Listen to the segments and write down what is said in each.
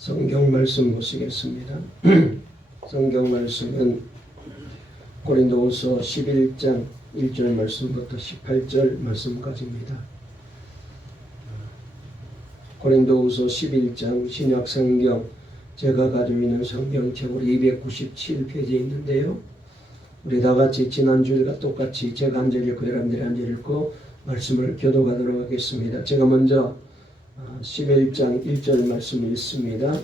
성경 말씀 보시겠습니다. 성경 말씀은 고린도후서 11장 1절 말씀부터 18절 말씀까지입니다. 고린도후서 11장 신약성경 제가 가지고 있는 성경책으로 297페이지에 있는데요. 우리 다같이 지난주일과 똑같이 제가 한 절 읽고 여러분들이 한 절 읽고 말씀을 교독하도록 하겠습니다. 제가 먼저 11장 1절 말씀 읽습니다.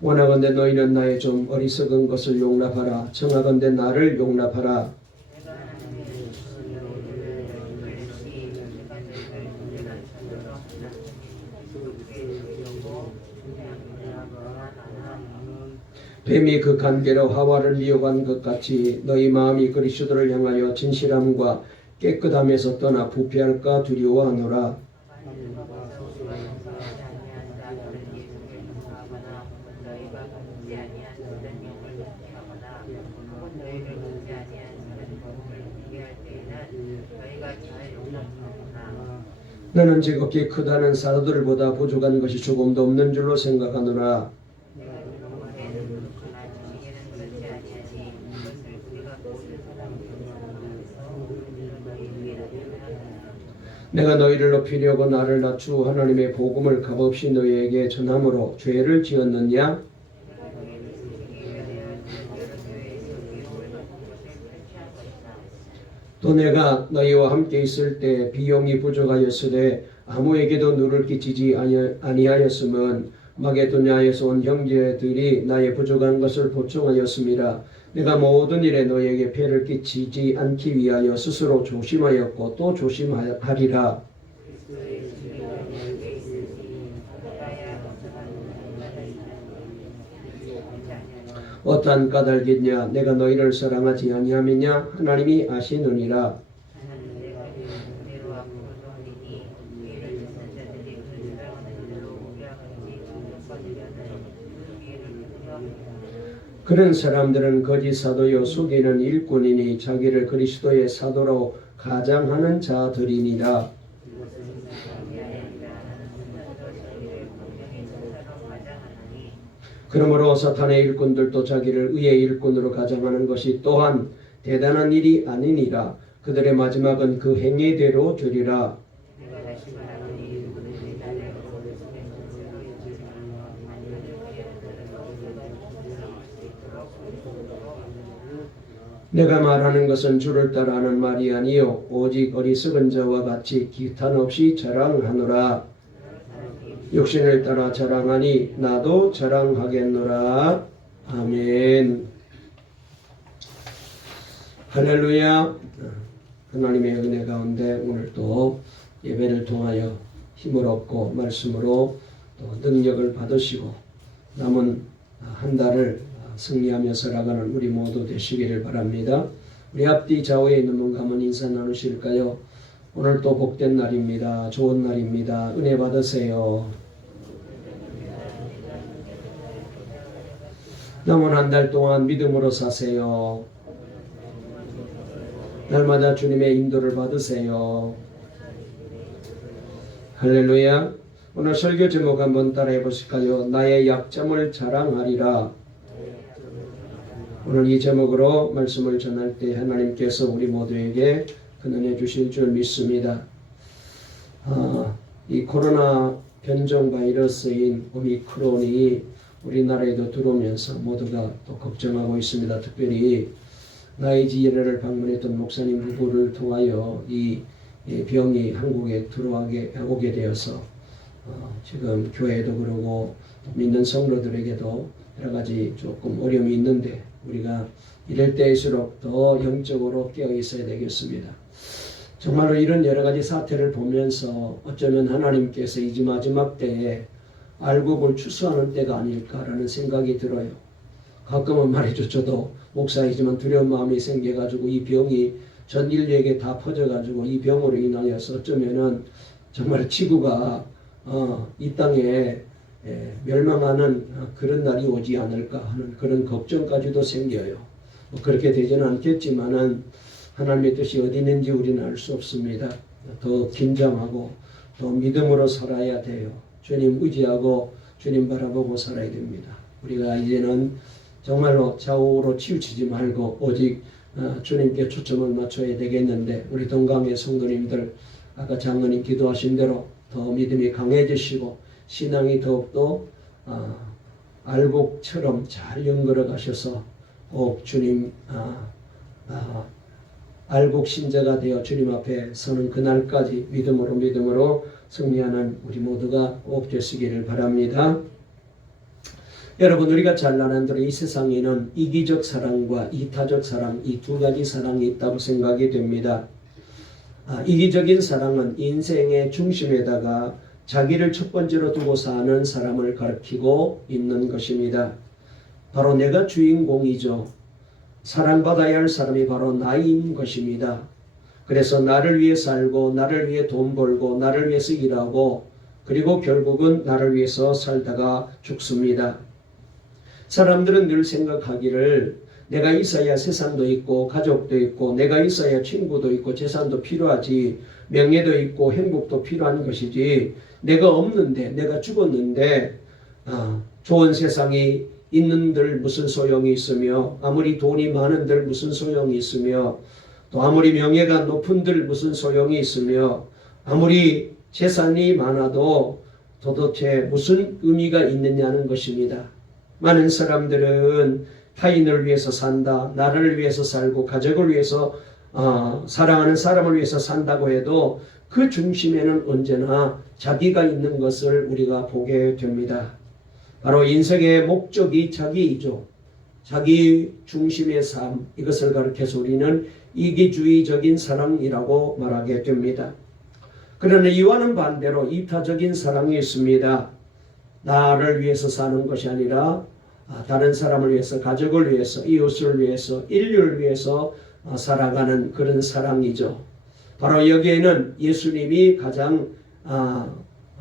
원하건대 너희는 나의 좀 어리석은 것을 용납하라. 청하건대 나를 용납하라. 뱀이 그 관계로 하와를 미혹한 것 같이 너희 마음이 그리스도를 향하여 진실함과 깨끗함에서 떠나 부패할까 두려워하노라. 너는 즐겁게 크다는 사도들보다 부족한 것이 조금도 없는 줄로 생각하노라. 내가 너희를 높이려고 나를 낮추어 하나님의 복음을 값없이 너희에게 전함으로 죄를 지었느냐? 또 내가 너희와 함께 있을 때 비용이 부족하였으되 아무에게도 누를 끼치지 아니하였음은 마게도냐에서 온 형제들이 나의 부족한 것을 보충하였습니다. 내가 모든 일에 너희에게 폐를 끼치지 않기 위하여 스스로 조심하였고 또 조심하리라. 어떠한 까닭이냐? 내가 너희를 사랑하지 아니함이냐? 하나님이 아시느니라. 그런 사람들은 거짓 사도요 속이는 일꾼이니 자기를 그리스도의 사도로 가장하는 자들이니라. 그러므로 사탄의 일꾼들도 자기를 의의 일꾼으로 가장하는 것이 또한 대단한 일이 아니니라. 그들의 마지막은 그 행위대로 되리라. 내가 말하는 것은 주를 따라하는 말이 아니요 오직 어리석은 자와 같이 기탄 없이 자랑하노라. 육신을 따라 자랑하니 나도 자랑하겠노라. 아멘. 할렐루야. 하나님의 은혜 가운데 오늘 또 예배를 통하여 힘을 얻고 말씀으로 또 능력을 받으시고 남은 한 달을 승리하며 살아가는 우리 모두 되시기를 바랍니다. 우리 앞뒤 좌우에 있는 분 가면 인사 나누실까요? 오늘 또 복된 날입니다. 좋은 날입니다. 은혜 받으세요. 남은 한 달 동안 믿음으로 사세요. 날마다 주님의 인도를 받으세요. 할렐루야. 오늘 설교 제목 한번 따라해 보실까요? 나의 약점을 자랑하리라. 오늘 이 제목으로 말씀을 전할 때 하나님께서 우리 모두에게 은혜 주실 줄 믿습니다. 이 코로나 변종 바이러스인 오미크론이 우리나라에도 들어오면서 모두가 또 걱정하고 있습니다. 특별히 나이지리아를 방문했던 목사님 부부를 통하여 이 병이 한국에 오게 되어서 지금 교회도 그러고 믿는 성도들에게도 여러 가지 조금 어려움이 있는데 우리가 이럴 때일수록 더 영적으로 깨어 있어야 되겠습니다. 정말로 이런 여러 가지 사태를 보면서 어쩌면 하나님께서 이 마지막 때에 알곡을 추수하는 때가 아닐까라는 생각이 들어요. 가끔은 말이죠. 저도 목사이지만 두려운 마음이 생겨가지고 이 병이 전 인류에게 다 퍼져가지고 이 병으로 인하여서 어쩌면은 정말 지구가 이 땅에 멸망하는 그런 날이 오지 않을까 하는 그런 걱정까지도 생겨요. 그렇게 되지는 않겠지만은 하나님의 뜻이 어디 있는지 우리는 알 수 없습니다. 더 긴장하고 더 믿음으로 살아야 돼요. 주님 의지하고 주님 바라보고 살아야 됩니다. 우리가 이제는 정말로 좌우로 치우치지 말고 오직 주님께 초점을 맞춰야 되겠는데, 우리 동강의 성도님들 아까 장로님 기도하신 대로 더 믿음이 강해지시고 신앙이 더욱더 알곡처럼 잘 연결어 가셔서 꼭 주님 알곡 신자가 되어 주님 앞에 서는 그날까지 믿음으로 승리하는 우리 모두가 꼭 되시기를 바랍니다. 여러분, 우리가 잘 아는 대로 이 세상에는 이기적 사랑과 이타적 사랑, 이 두 가지 사랑이 있다고 생각이 됩니다. 이기적인 사랑은 인생의 중심에다가 자기를 첫 번째로 두고 사는 사람을 가리키고 있는 것입니다. 바로 내가 주인공이죠. 사랑받아야 할 사람이 바로 나인 것입니다. 그래서 나를 위해 살고 나를 위해 돈 벌고 나를 위해서 일하고 그리고 결국은 나를 위해서 살다가 죽습니다. 사람들은 늘 생각하기를 내가 있어야 세상도 있고 가족도 있고 내가 있어야 친구도 있고 재산도 필요하지, 명예도 있고 행복도 필요한 것이지, 내가 없는데 내가 죽었는데 좋은 세상이 있는들 무슨 소용이 있으며, 아무리 돈이 많은들 무슨 소용이 있으며, 또 아무리 명예가 높은들 무슨 소용이 있으며, 아무리 재산이 많아도 도대체 무슨 의미가 있느냐는 것입니다. 많은 사람들은 타인을 위해서 산다, 나를 위해서 살고 가족을 위해서 사랑하는 사람을 위해서 산다고 해도 그 중심에는 언제나 자기가 있는 것을 우리가 보게 됩니다. 바로 인생의 목적이 자기이죠. 자기 중심의 삶, 이것을 가르쳐서 우리는 이기주의적인 사랑이라고 말하게 됩니다. 그러나 이와는 반대로 이타적인 사랑이 있습니다. 나를 위해서 사는 것이 아니라 다른 사람을 위해서, 가족을 위해서, 이웃을 위해서, 인류를 위해서 살아가는 그런 사랑이죠. 바로 여기에는 예수님이 가장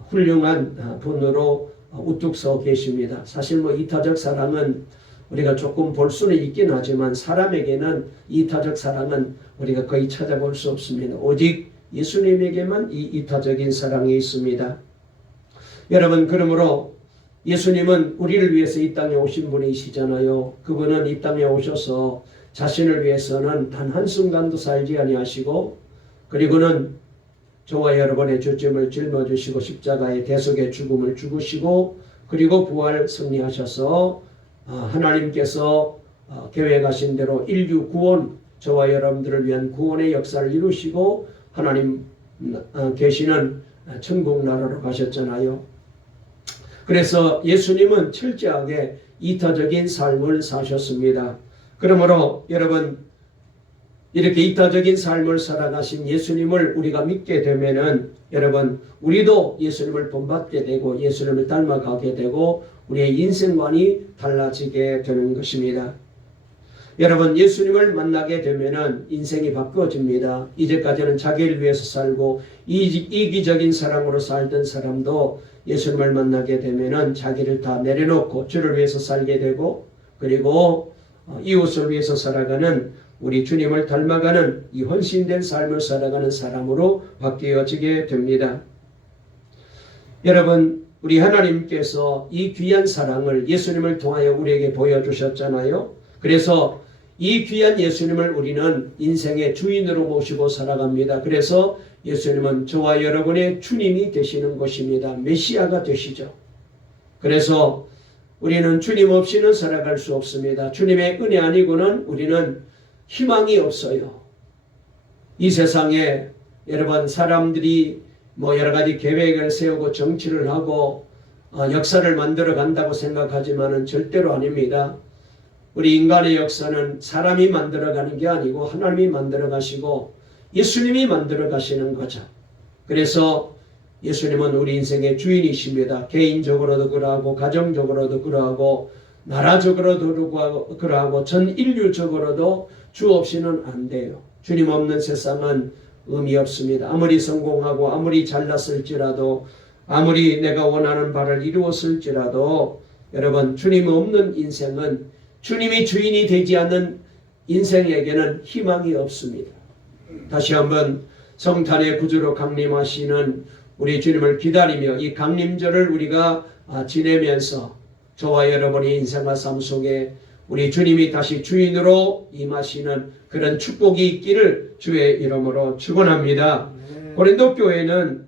훌륭한 분으로 우뚝 서 계십니다. 사실 이타적 사랑은 우리가 조금 볼 수는 있긴 하지만 사람에게는 이타적 사랑은 우리가 거의 찾아볼 수 없습니다. 오직 예수님에게만 이 이타적인 사랑이 있습니다. 여러분, 그러므로 예수님은 우리를 위해서 이 땅에 오신 분이시잖아요. 그분은 이 땅에 오셔서 자신을 위해서는 단 한순간도 살지 아니하시고, 그리고는 저와 여러분의 죄짐을 짊어지시고 십자가의 대속의 죽음을 죽으시고, 그리고 부활 승리하셔서 하나님께서 계획하신 대로 인류 구원, 저와 여러분들을 위한 구원의 역사를 이루시고 하나님 계시는 천국 나라로 가셨잖아요. 그래서 예수님은 철저하게 이타적인 삶을 사셨습니다. 그러므로 여러분, 이렇게 이타적인 삶을 살아가신 예수님을 우리가 믿게 되면은 여러분, 우리도 예수님을 본받게 되고 예수님을 닮아가게 되고 우리의 인생관이 달라지게 되는 것입니다. 여러분, 예수님을 만나게 되면은 인생이 바꿔집니다. 이제까지는 자기를 위해서 살고 이기적인 사랑으로 살던 사람도 예수님을 만나게 되면은 자기를 다 내려놓고 주를 위해서 살게 되고, 그리고 이웃을 위해서 살아가는, 우리 주님을 닮아가는 이 헌신된 삶을 살아가는 사람으로 바뀌어지게 됩니다. 여러분, 우리 하나님께서 이 귀한 사랑을 예수님을 통하여 우리에게 보여주셨잖아요. 그래서 이 귀한 예수님을 우리는 인생의 주인으로 모시고 살아갑니다. 그래서 예수님은 저와 여러분의 주님이 되시는 것입니다. 메시아가 되시죠. 그래서 우리는 주님 없이는 살아갈 수 없습니다. 주님의 은혜 아니고는 우리는 희망이 없어요. 이 세상에 여러분, 사람들이 여러 가지 계획을 세우고 정치를 하고 역사를 만들어 간다고 생각하지만은 절대로 아닙니다. 우리 인간의 역사는 사람이 만들어가는 게 아니고 하나님이 만들어 가시고 예수님이 만들어 가시는 거죠. 그래서 예수님은 우리 인생의 주인이십니다. 개인적으로도 그러하고 가정적으로도 그러하고 나라적으로도 그러하고 전 인류적으로도 주 없이는 안 돼요. 주님 없는 세상은 의미 없습니다. 아무리 성공하고 아무리 잘났을지라도 아무리 내가 원하는 바를 이루었을지라도 여러분, 주님 없는 인생은, 주님이 주인이 되지 않는 인생에게는 희망이 없습니다. 다시 한번 성탄의 구주로 강림하시는 우리 주님을 기다리며 이 강림절을 우리가 지내면서 저와 여러분의 인생과 삶 속에 우리 주님이 다시 주인으로 임하시는 그런 축복이 있기를 주의 이름으로 축원합니다. 고린도 교회는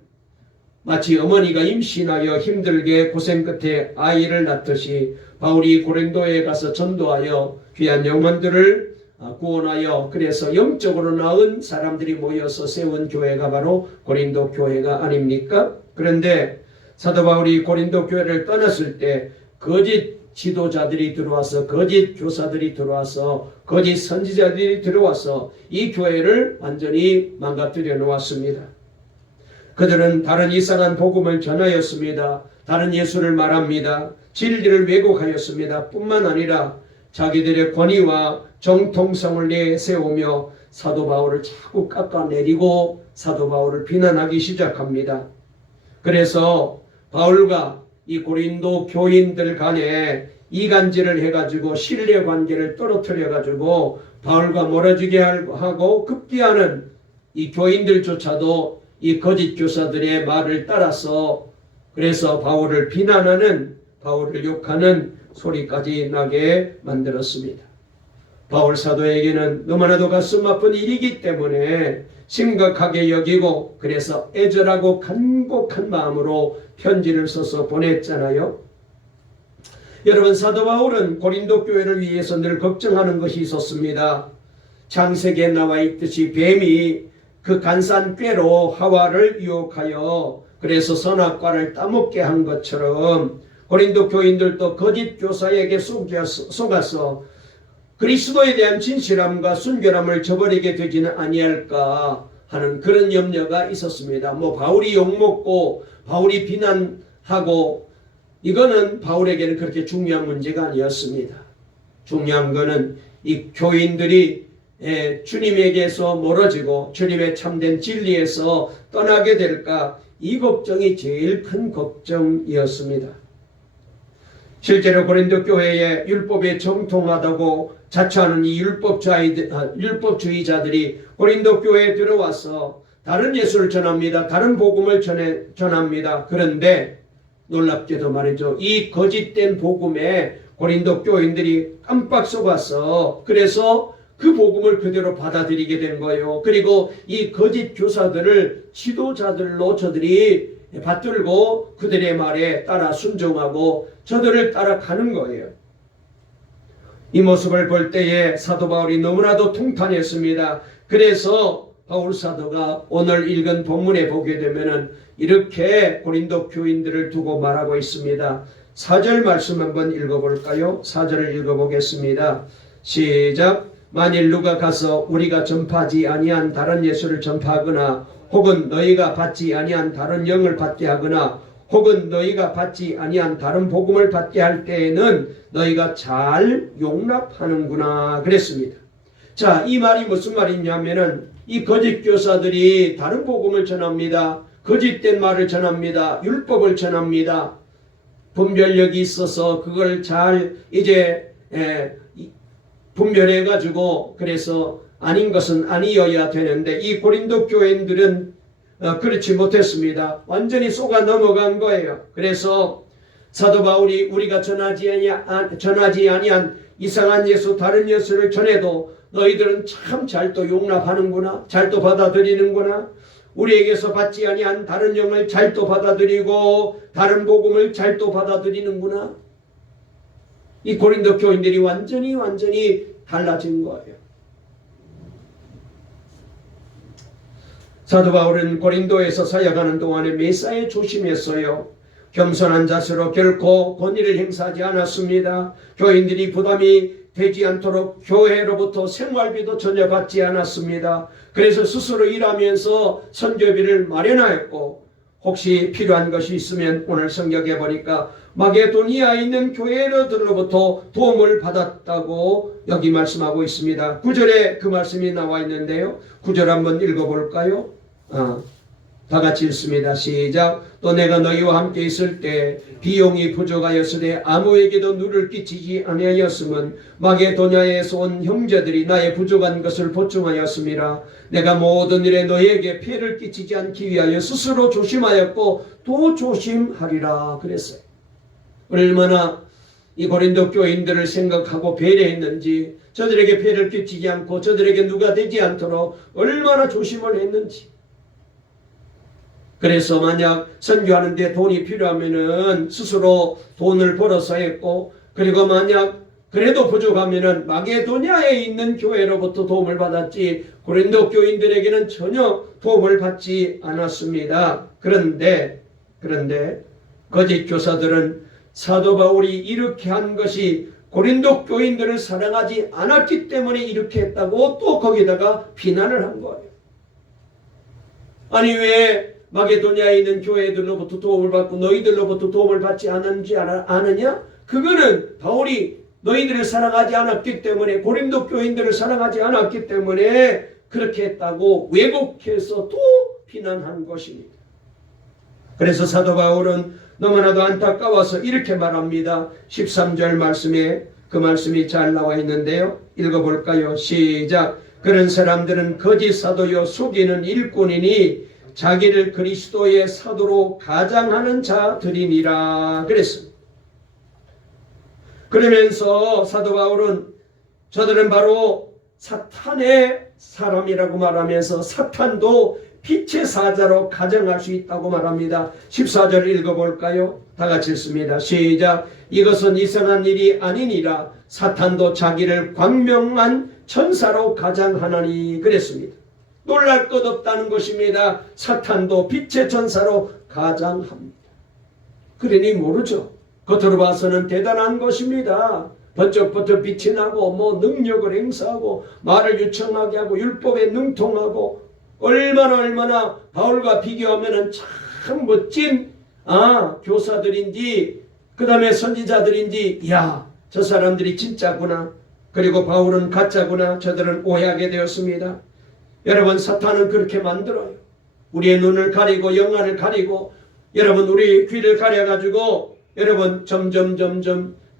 마치 어머니가 임신하여 힘들게 고생 끝에 아이를 낳듯이 바울이 고린도에 가서 전도하여 귀한 영혼들을 구원하여 그래서 영적으로 나은 사람들이 모여서 세운 교회가 바로 고린도 교회가 아닙니까? 그런데 사도 바울이 고린도 교회를 떠났을 때 거짓 지도자들이 들어와서 거짓 교사들이 들어와서 거짓 선지자들이 들어와서 이 교회를 완전히 망가뜨려 놓았습니다. 그들은 다른 이상한 복음을 전하였습니다. 다른 예수를 말합니다. 진리를 왜곡하였습니다. 뿐만 아니라 자기들의 권위와 정통성을 내세우며 사도 바울을 자꾸 깎아내리고 사도 바울을 비난하기 시작합니다. 그래서 바울과 이 고린도 교인들 간에 이간질을 해가지고 신뢰관계를 떨어뜨려가지고 바울과 멀어지게 하고 급기야는 이 교인들조차도 이 거짓 교사들의 말을 따라서 그래서 바울을 비난하는 바울을 욕하는 소리까지 나게 만들었습니다. 바울 사도에게는 너무나도 가슴 아픈 일이기 때문에 심각하게 여기고 그래서 애절하고 간곡한 마음으로 편지를 써서 보냈잖아요. 여러분, 사도 바울은 고린도 교회를 위해서 늘 걱정하는 것이 있었습니다. 창세기에 나와 있듯이 뱀이 그 간산 꾀로 하와를 유혹하여 그래서 선악과를 따먹게 한 것처럼 고린도 교인들도 거짓 교사에게 속아서 그리스도에 대한 진실함과 순결함을 저버리게 되지는 아니할까 하는 그런 염려가 있었습니다. 바울이 욕먹고 바울이 비난하고 이거는 바울에게는 그렇게 중요한 문제가 아니었습니다. 중요한 것은 이 교인들이 주님에게서 멀어지고 주님의 참된 진리에서 떠나게 될까 이 걱정이 제일 큰 걱정이었습니다. 실제로 고린도 교회에 율법에 정통하다고 자처하는 이 율법주의자들이 고린도 교회에 들어와서 다른 예수를 전합니다. 다른 복음을 전합니다. 그런데 놀랍게도 말이죠. 이 거짓된 복음에 고린도 교인들이 깜빡 속아서 그래서 그 복음을 그대로 받아들이게 된 거예요. 그리고 이 거짓 교사들을 지도자들로 저들이 받들고 그들의 말에 따라 순종하고 저들을 따라가는 거예요. 이 모습을 볼 때에 사도 바울이 너무나도 통탄했습니다. 그래서 바울 사도가 오늘 읽은 본문에 보게 되면은 이렇게 고린도 교인들을 두고 말하고 있습니다. 4절 말씀 한번 읽어볼까요? 4절을 읽어보겠습니다. 시작. 만일 누가 가서 우리가 전파하지 아니한 다른 예수를 전파하거나 혹은 너희가 받지 아니한 다른 영을 받게 하거나 혹은 너희가 받지 아니한 다른 복음을 받게 할 때에는 너희가 잘 용납하는구나 그랬습니다. 자, 이 말이 무슨 말이냐면은 이 거짓 교사들이 다른 복음을 전합니다. 거짓된 말을 전합니다. 율법을 전합니다. 분별력이 있어서 그걸 잘 이제 분별해 가지고 그래서 아닌 것은 아니어야 되는데 이 고린도 교인들은 그렇지 못했습니다. 완전히 속아 넘어간 거예요. 그래서 사도 바울이 우리가 전하지 아니한 이상한 예수 다른 예수를 전해도 너희들은 참 잘 또 용납하는구나. 잘 또 받아들이는구나. 우리에게서 받지 아니한 다른 영을 잘 또 받아들이고 다른 복음을 잘 또 받아들이는구나. 이 고린도 교인들이 완전히 달라진 거예요. 사도 바울은 고린도에서 사역하는 동안에 매사에 조심했어요. 겸손한 자세로 결코 권위를 행사하지 않았습니다. 교인들이 부담이 되지 않도록 교회로부터 생활비도 전혀 받지 않았습니다. 그래서 스스로 일하면서 선교비를 마련하였고 혹시 필요한 것이 있으면 오늘 성경에 보니까 마게도니아에 있는 교회들로부터 도움을 받았다고 여기 말씀하고 있습니다. 9절에 그 말씀이 나와 있는데요. 9절 한번 읽어볼까요? 다 같이 읽습니다. 시작. 또 내가 너희와 함께 있을 때 비용이 부족하였으되 아무에게도 누를 끼치지 아니하였음은 마게도냐에서 온 형제들이 나의 부족한 것을 보충하였음이라. 내가 모든 일에 너희에게 피해를 끼치지 않기 위하여 스스로 조심하였고 또 조심하리라 그랬어요. 얼마나 이 고린도 교인들을 생각하고 배려했는지, 저들에게 피해를 끼치지 않고 저들에게 누가 되지 않도록 얼마나 조심을 했는지. 그래서 만약 선교하는데 돈이 필요하면은 스스로 돈을 벌어서 했고, 그리고 만약 그래도 부족하면은 마게도냐에 있는 교회로부터 도움을 받았지 고린도 교인들에게는 전혀 도움을 받지 않았습니다. 그런데 거짓 교사들은 사도 바울이 이렇게 한 것이 고린도 교인들을 사랑하지 않았기 때문에 이렇게 했다고 또 거기다가 비난을 한 거예요. 아니 왜 마게도냐에 있는 교회들로부터 도움을 받고 너희들로부터 도움을 받지 않은지 아느냐? 그거는 바울이 너희들을 사랑하지 않았기 때문에, 고린도 교인들을 사랑하지 않았기 때문에 그렇게 했다고 왜곡해서 또 비난한 것입니다. 그래서 사도 바울은 너무나도 안타까워서 이렇게 말합니다. 13절 말씀에 그 말씀이 잘 나와 있는데요. 읽어볼까요? 시작. 그런 사람들은 거짓 사도요 속이는 일꾼이니 자기를 그리스도의 사도로 가장하는 자들이니라 그랬습니다. 그러면서 사도 바울은 저들은 바로 사탄의 사람이라고 말하면서 사탄도 빛의 사자로 가정할 수 있다고 말합니다. 14절 읽어볼까요? 다 같이 읽습니다. 시작. 이것은 이상한 일이 아니니라. 사탄도 자기를 광명한 천사로 가장하나니 그랬습니다. 놀랄 것 없다는 것입니다. 사탄도 빛의 천사로 가장합니다. 그러니 모르죠. 겉으로 봐서는 대단한 것입니다. 번쩍번쩍 빛이 나고 능력을 행사하고 말을 유창하게 하고 율법에 능통하고 얼마나 바울과 비교하면 참 멋진 교사들인지 그 다음에 선지자들인지 저 사람들이 진짜구나, 그리고 바울은 가짜구나, 저들은 오해하게 되었습니다. 여러분, 사탄은 그렇게 만들어요. 우리의 눈을 가리고 영안을 가리고 여러분 우리 귀를 가려가지고 여러분 점점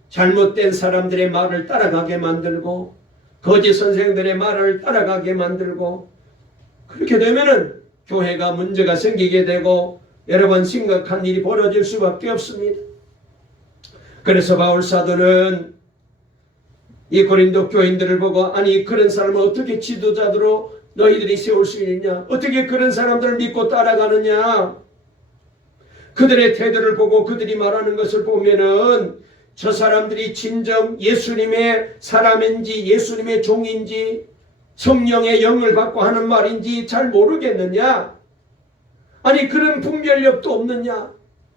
잘못된 사람들의 말을 따라가게 만들고 거짓 선생들의 말을 따라가게 만들고, 그렇게 되면은 교회가 문제가 생기게 되고 여러분 심각한 일이 벌어질 수밖에 없습니다. 그래서 바울 사도는 이 고린도 교인들을 보고 아니 그런 사람을 어떻게 지도자들로 너희들이 세울 수 있느냐, 어떻게 그런 사람들을 믿고 따라가느냐, 그들의 태도를 보고 그들이 말하는 것을 보면은 저 사람들이 진정 예수님의 사람인지 예수님의 종인지 성령의 영을 받고 하는 말인지 잘 모르겠느냐, 아니 그런 분별력도 없느냐,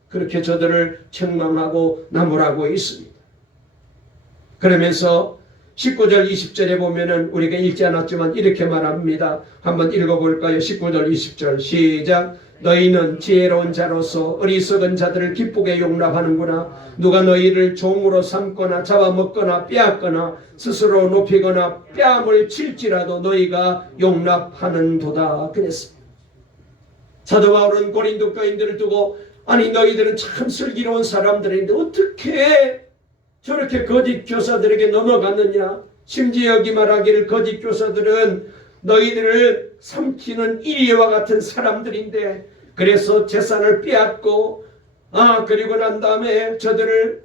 그렇게 저들을 책망하고 나무라고 있습니다. 그러면서 19절 20절에 보면은 우리가 읽지 않았지만 이렇게 말합니다. 한번 읽어볼까요? 19절 20절 시작. 너희는 지혜로운 자로서 어리석은 자들을 기쁘게 용납하는구나. 누가 너희를 종으로 삼거나 잡아먹거나 빼앗거나 스스로 높이거나 뺨을 칠지라도 너희가 용납하는도다 그랬습니다. 사도 바울은 고린도 교인들을 두고 아니 너희들은 참 슬기로운 사람들인데 어떻게 저렇게 거짓 교사들에게 넘어갔느냐. 심지어 여기 말하기를 거짓 교사들은 너희들을 삼키는 이리와 같은 사람들인데 그래서 재산을 빼앗고 그리고 난 다음에 저들을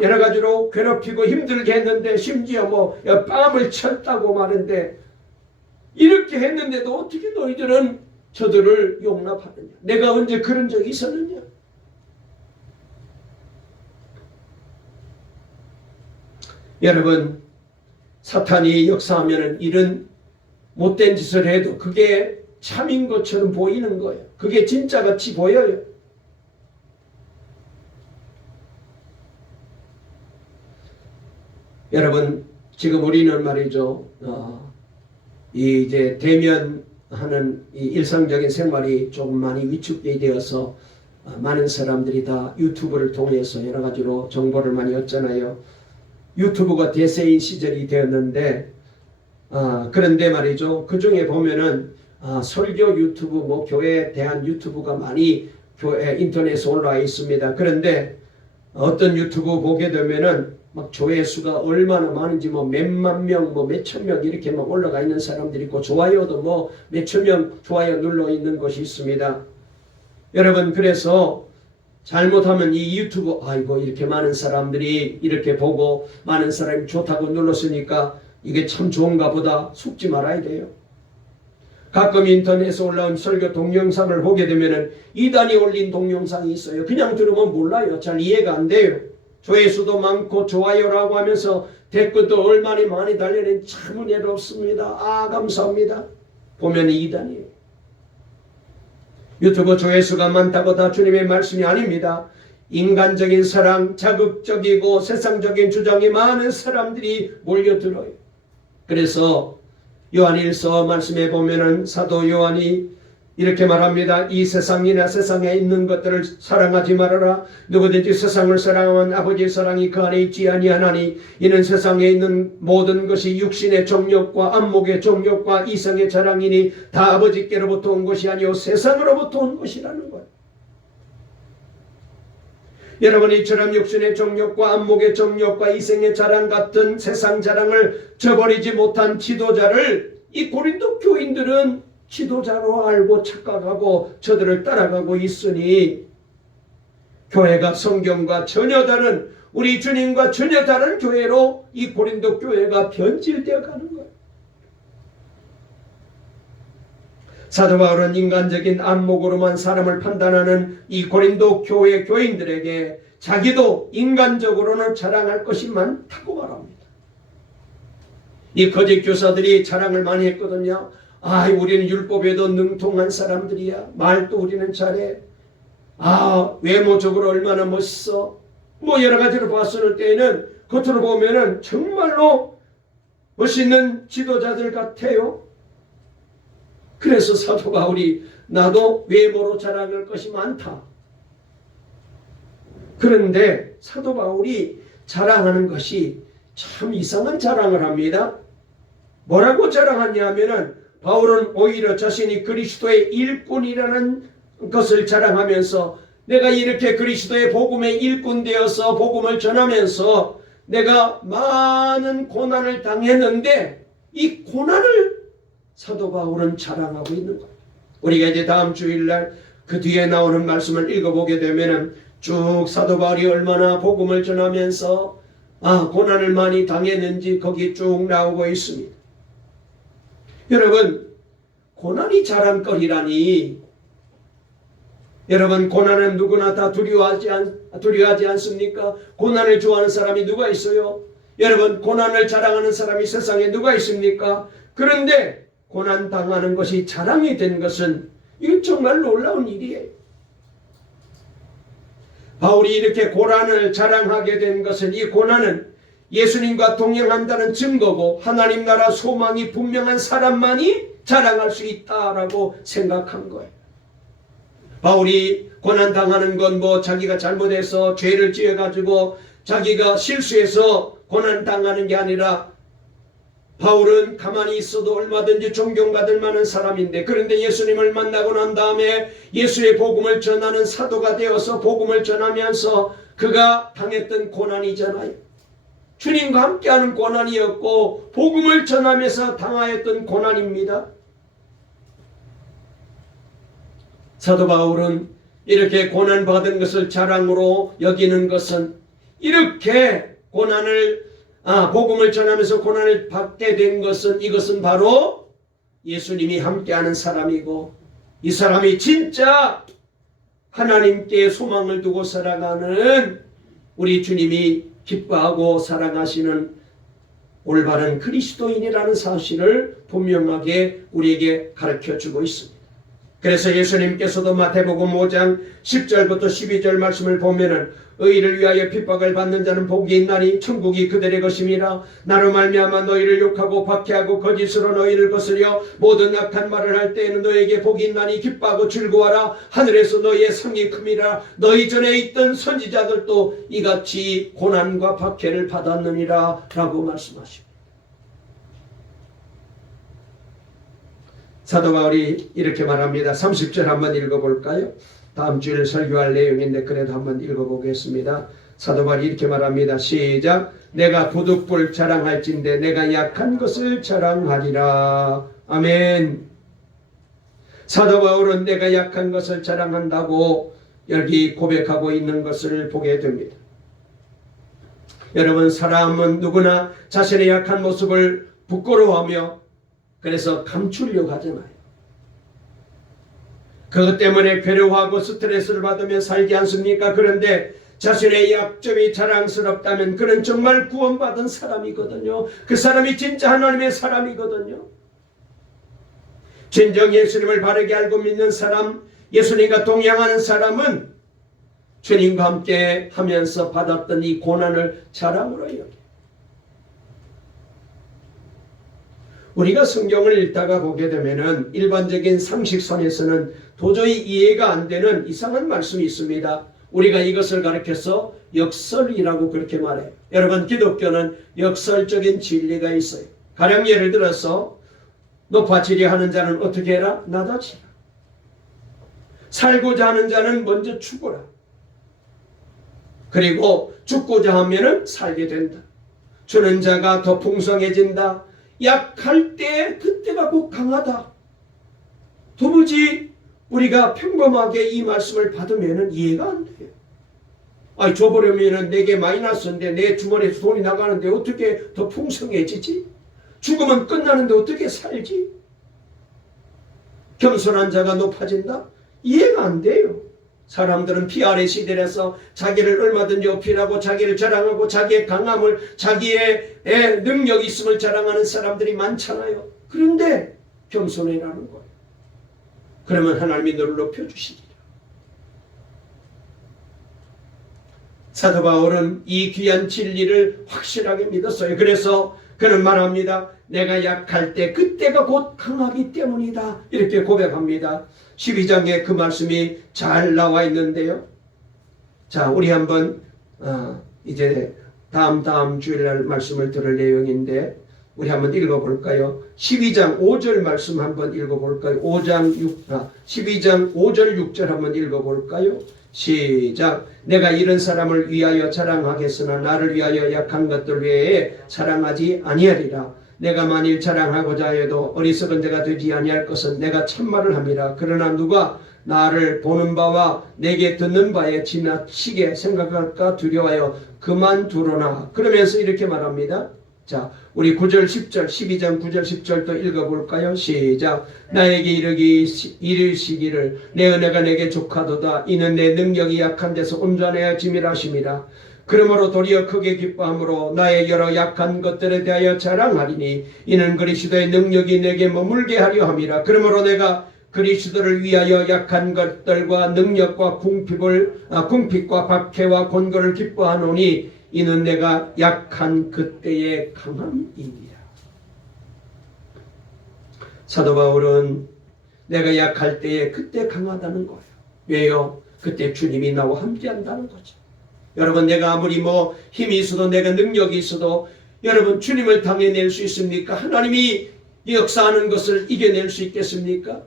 여러 가지로 괴롭히고 힘들게 했는데 심지어 뺨을 쳤다고 말하는데 이렇게 했는데도 어떻게 너희들은 저들을 용납하느냐. 내가 언제 그런 적이 있었느냐. 여러분, 사탄이 역사하면 이런 못된 짓을 해도 그게 참인 것처럼 보이는 거예요. 그게 진짜같이 보여요. 여러분, 지금 우리는 말이죠. 이제 대면하는 이 일상적인 생활이 조금 많이 위축되어 되어서 많은 사람들이 다 유튜브를 통해서 여러 가지로 정보를 많이 얻잖아요. 유튜브가 대세인 시절이 되었는데 그런데 말이죠. 그 중에 보면은 설교 유튜브, 뭐 교회에 대한 유튜브가 많이 인터넷에 올라와 있습니다. 그런데 어떤 유튜브 보게 되면은 막 조회수가 얼마나 많은지 뭐 몇만 명, 뭐 몇천 명 이렇게 막 올라가 있는 사람들이 있고, 좋아요도 뭐 몇천 명 좋아요 눌러 있는 것이 있습니다. 여러분, 그래서 잘못하면 이 유튜브, 아이고 이렇게 많은 사람들이 이렇게 보고 많은 사람이 좋다고 눌렀으니까 이게 참 좋은가 보다 속지 말아야 돼요. 가끔 인터넷에 올라온 설교 동영상을 보게 되면은 이단이 올린 동영상이 있어요. 그냥 들으면 몰라요. 잘 이해가 안 돼요. 조회수도 많고 좋아요라고 하면서 댓글도 얼마나 많이 달리는 참 은혜롭습니다. 감사합니다. 보면 이단이에요. 유튜브 조회수가 많다고 다 주님의 말씀이 아닙니다. 인간적인 사랑, 자극적이고 세상적인 주장이 많은 사람들이 몰려들어요. 그래서 요한일서 말씀에 보면은 사도 요한이 이렇게 말합니다. 이 세상이나 세상에 있는 것들을 사랑하지 말아라. 누구든지 세상을 사랑하면 아버지의 사랑이 그 안에 있지 아니하나니 이는 세상에 있는 모든 것이 육신의 정욕과 안목의 정욕과 이성의 자랑이니 다 아버지께로부터 온 것이 아니요 세상으로부터 온 것이라는 거예요. 여러분, 이처럼 육신의 정욕과 안목의 정욕과 이성의 자랑 같은 세상 자랑을 저버리지 못한 지도자를 이 고린도 교인들은 지도자로 알고 착각하고 저들을 따라가고 있으니, 교회가 성경과 전혀 다른, 우리 주님과 전혀 다른 교회로 이 고린도 교회가 변질되어 가는 거예요. 사도 바울은 인간적인 안목으로만 사람을 판단하는 이 고린도 교회 교인들에게 자기도 인간적으로는 자랑할 것이 많다고 말합니다. 이 거짓 교사들이 자랑을 많이 했거든요. 우리는 율법에도 능통한 사람들이야. 말도 우리는 잘해. 외모적으로 얼마나 멋있어. 뭐 여러 가지로 봤을 때에는 겉으로 보면은 정말로 멋있는 지도자들 같아요. 그래서 사도 바울이 나도 외모로 자랑할 것이 많다. 그런데 사도 바울이 자랑하는 것이 참 이상한 자랑을 합니다. 뭐라고 자랑하냐 하면은 바울은 오히려 자신이 그리스도의 일꾼이라는 것을 자랑하면서 내가 이렇게 그리스도의 복음의 일꾼 되어서 복음을 전하면서 내가 많은 고난을 당했는데 이 고난을 사도 바울은 자랑하고 있는 거예요. 우리가 이제 다음 주일날 그 뒤에 나오는 말씀을 읽어보게 되면은 쭉 사도 바울이 얼마나 복음을 전하면서 고난을 많이 당했는지 거기 쭉 나오고 있습니다. 여러분, 고난이 자랑거리라니, 여러분, 고난은 누구나 다 두려워하지 않습니까? 고난을 좋아하는 사람이 누가 있어요? 여러분, 고난을 자랑하는 사람이 세상에 누가 있습니까? 그런데 고난 당하는 것이 자랑이 된 것은 이건 정말 놀라운 일이에요. 바울이 이렇게 고난을 자랑하게 된 것은, 이 고난은 예수님과 동행한다는 증거고 하나님 나라 소망이 분명한 사람만이 자랑할 수 있다라고 생각한 거예요. 바울이 고난당하는 건 뭐 자기가 잘못해서 죄를 지어가지고 자기가 실수해서 고난당하는 게 아니라, 바울은 가만히 있어도 얼마든지 존경받을 만한 사람인데, 그런데 예수님을 만나고 난 다음에 예수의 복음을 전하는 사도가 되어서 복음을 전하면서 그가 당했던 고난이잖아요. 주님과 함께하는 고난이었고 복음을 전하면서 당하였던 고난입니다. 사도 바울은 이렇게 고난받은 것을 자랑으로 여기는 것은, 이렇게 고난을 복음을 전하면서 고난을 받게 된 것은, 이것은 바로 예수님이 함께하는 사람이고, 이 사람이 진짜 하나님께 소망을 두고 살아가는 우리 주님이 기뻐하고 사랑하시는 올바른 그리스도인이라는 사실을 분명하게 우리에게 가르쳐주고 있습니다. 그래서 예수님께서도 마태복음 5장 10절부터 12절 말씀을 보면은 의를 위하여 핍박을 받는 자는 복이 있나니 천국이 그들의 것임이라. 나로 말미암아 너희를 욕하고 박해하고 거짓으로 너희를 거스려 모든 악한 말을 할 때에는 너에게 복이 있나니 기뻐하고 즐거워하라. 하늘에서 너희의 상이 큼이라. 너희 전에 있던 선지자들도 이같이 고난과 박해를 받았느니라 라고 말씀하십니다. 사도 바울이 이렇게 말합니다. 30절 한번 읽어볼까요? 다음 주일 설교할 내용인데 그래도 한번 읽어보겠습니다. 사도 바울이 이렇게 말합니다. 시작. 내가 부득불 자랑할진대 내가 약한 것을 자랑하리라. 아멘. 사도 바울은 내가 약한 것을 자랑한다고 여기 고백하고 있는 것을 보게 됩니다. 여러분, 사람은 누구나 자신의 약한 모습을 부끄러워하며 그래서 감추려고 하잖아요. 그것 때문에 괴로워하고 스트레스를 받으며 살지 않습니까? 그런데 자신의 약점이 자랑스럽다면 그는 정말 구원받은 사람이거든요. 그 사람이 진짜 하나님의 사람이거든요. 진정 예수님을 바르게 알고 믿는 사람, 예수님과 동행하는 사람은 주님과 함께 하면서 받았던 이 고난을 자랑으로 여겨요. 우리가 성경을 읽다가 보게 되면은 일반적인 상식선에서는 도저히 이해가 안 되는 이상한 말씀이 있습니다. 우리가 이것을 가리켜서 역설이라고 그렇게 말해요. 여러분, 기독교는 역설적인 진리가 있어요. 가령 예를 들어서 높아지려 하는 자는 어떻게 해라? 낮아지라. 살고자 하는 자는 먼저 죽어라. 그리고 죽고자 하면은 살게 된다. 주는 자가 더 풍성해진다. 약할 때 그때가 곧 강하다. 도무지 우리가 평범하게 이 말씀을 받으면 이해가 안 돼요. 아니, 줘버리면 내게 마이너스인데 내 주머니에서 돈이 나가는데 어떻게 더 풍성해지지? 죽으면 끝나는데 어떻게 살지? 겸손한 자가 높아진다? 이해가 안 돼요. 사람들은 PR의 시대라서 자기를 얼마든지 어필하고 자기를 자랑하고 자기의 강함을, 자기의 능력이 있음을 자랑하는 사람들이 많잖아요. 그런데 겸손해라는 거예요. 그러면 하나님이 너를 높여주시리라. 사도 바울은 이 귀한 진리를 확실하게 믿었어요. 그래서 그는 말합니다. 내가 약할 때 그때가 곧 강하기 때문이다. 이렇게 고백합니다. 12장에 그 말씀이 잘 나와 있는데요. 자, 우리 한번 이제 다음 주일날 말씀을 들을 내용인데 우리 한번 읽어볼까요? 12장 5절 말씀 한번 읽어볼까요? 12장 5절 6절 한번 읽어볼까요? 시작. 내가 이런 사람을 위하여 자랑하겠으나 나를 위하여 약한 것들 외에 자랑하지 아니하리라. 내가 만일 자랑하고자 해도 어리석은 자가 되지 아니할 것은 내가 참말을 함이라. 그러나 누가 나를 보는 바와 내게 듣는 바에 지나치게 생각할까 두려워하여 그만두로나. 그러면서 이렇게 말합니다. 자, 우리 9절 10절 12장 9절 10절도 읽어볼까요? 시작. 나에게 이르시기를 내 은혜가 내게 족하도다. 이는 내 능력이 약한 데서 온전해야 짐이라 하심이라. 그러므로 도리어 크게 기뻐함으로 나의 여러 약한 것들에 대하여 자랑하리니 이는 그리스도의 능력이 내게 머물게 하려 함이라. 그러므로 내가 그리스도를 위하여 약한 것들과 능력과 궁핍과 박해와 곤고를 기뻐하노니 이는 내가 약한 그때의 강함이니라. 사도 바울은 내가 약할 때에 그때 강하다는 거예요. 왜요? 그때 주님이 나와 함께한다는 거죠. 여러분, 내가 아무리 힘이 있어도 내가 능력이 있어도 여러분 주님을 당해낼 수 있습니까? 하나님이 역사하는 것을 이겨낼 수 있겠습니까?